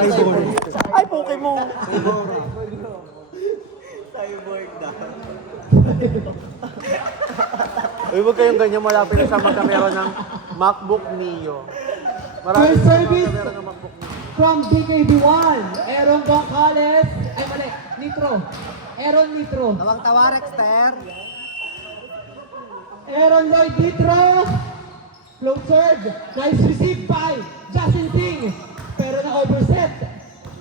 Ay, Pokemon! Cyborg daw. Uy, huwag kayong ganyan. Malapit na siya magkameron ng MacBook Neo. Marami First na service magkameron ng MacBook Neo. from DKB1. Aaron Goncalves. Ay, mali. Nitro. Aaron Nitro. Tawang-tawa, Rexter. Aaron Lloyd Nitro. Float serve. Nice receive by Justin Ting. Pero na-overset.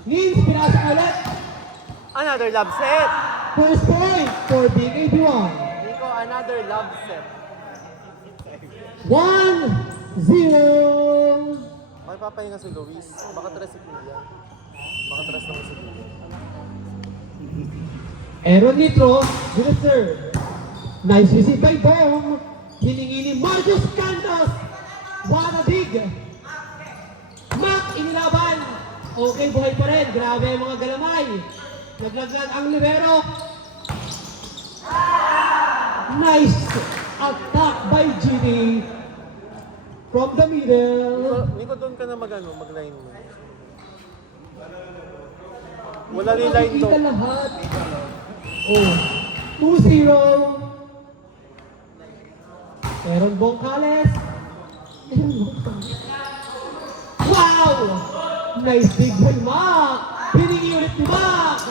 Nins, pinasok ulit. Another love set! First point for DKB1. Nico, another love set. 1-0. Magpapahinga si Luis. Baka tres si Kuya. Baka tres naman si Kuya. Aaron Nitro, good serve. Nice receive by Dom. Hiningi ni Marcus Cantos. What a dig. Mac, inilaban. Okay, buhay pa rin. Grabe ang mga galamay. Naglaglag ang libero. Nice attack by Gini. From the middle. Nico, doon ka na mag-line mo. Wala ni line Nakikita doon. lahat. Oh, 2-0. Aaron Goncalves. Wow! Nice big by Mac. Hiningi ulit ni Mac.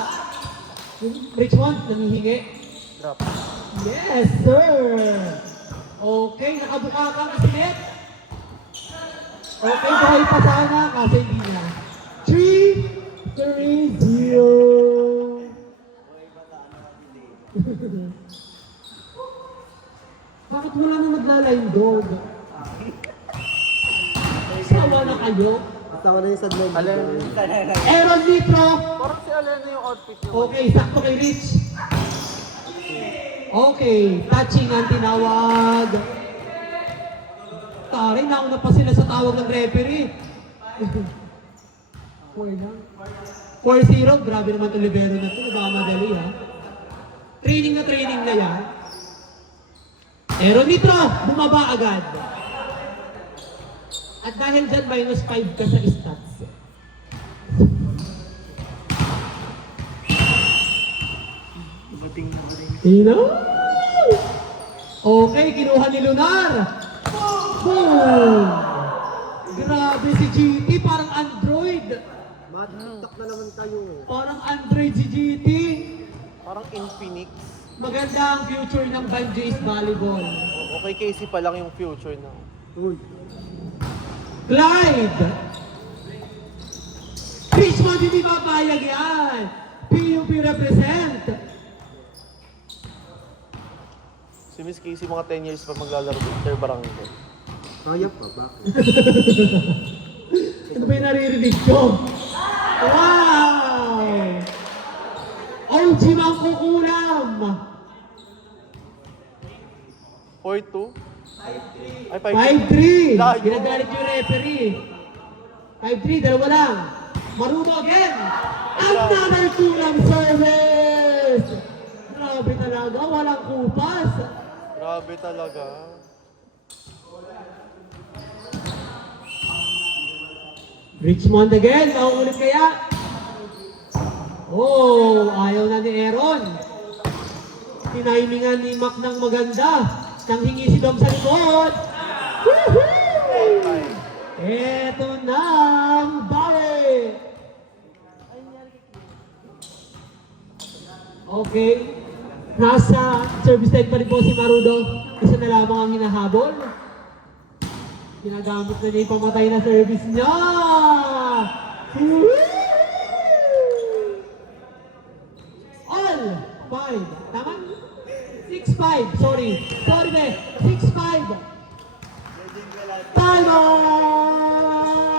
Richmond, nangihingi. Drop. Yes, sir. Okay, nakabuka kang isinet. Okay, buhay pa sana kasi hindi na. 3-0. Bakit wala na naglaline dog? Sawa na kayo? Tawa na yung sadlog. Alin? Aaron Nitro. Parang si Alena yung outfit niya. Okay, sakto kay Rich. Okay, touching ang tinawag. Taray, nauna pa sila sa tawag ng referee. 4-0, grabe naman itong libero na ito. Nagmamadali ha. Training na yan. Aaron Nitro, bumaba agad. At dahil dyan, -5 ka sa stats. Tino? Okay, kinuha ni Lunar. Boom! Grabe si GT, parang Android. TikTok na naman kayo. Parang Android si GT. Parang Infinix. Maganda ang future ng Banjays Volleyball. Okay, Casey pa lang yung future na. Uy. Clyde! Richmond, hindi papayag yan. PUP represent. Si Miss Casey mga 10 years pa maglalaro with their barangay. Kaya pa, bakit? Ano ba yung naririnig ko? Wow! OG Mangkukulam! 4-2? Ay, 5-3. 5-3! Layo. Ginagalit yung referee. 5-3, dalawa lang. Marumo again! Another kulam service! Grabe talaga, walang kupas. Grabe talaga. Richmond again, mauulit kaya? Oh, ayaw na ni Aaron. Tinimingan ni Mac ng maganda. Nang hingi si Dom sa likod. Woohoo! Eto na ang bali. Okay. Nasa service time pa rin po si Marudo. Isa na lamang ang hinahabol. Ginagamit na niya yung pamatay na service niya. All 5. Tama? 6-5. Sorry be. 6-5. Time out!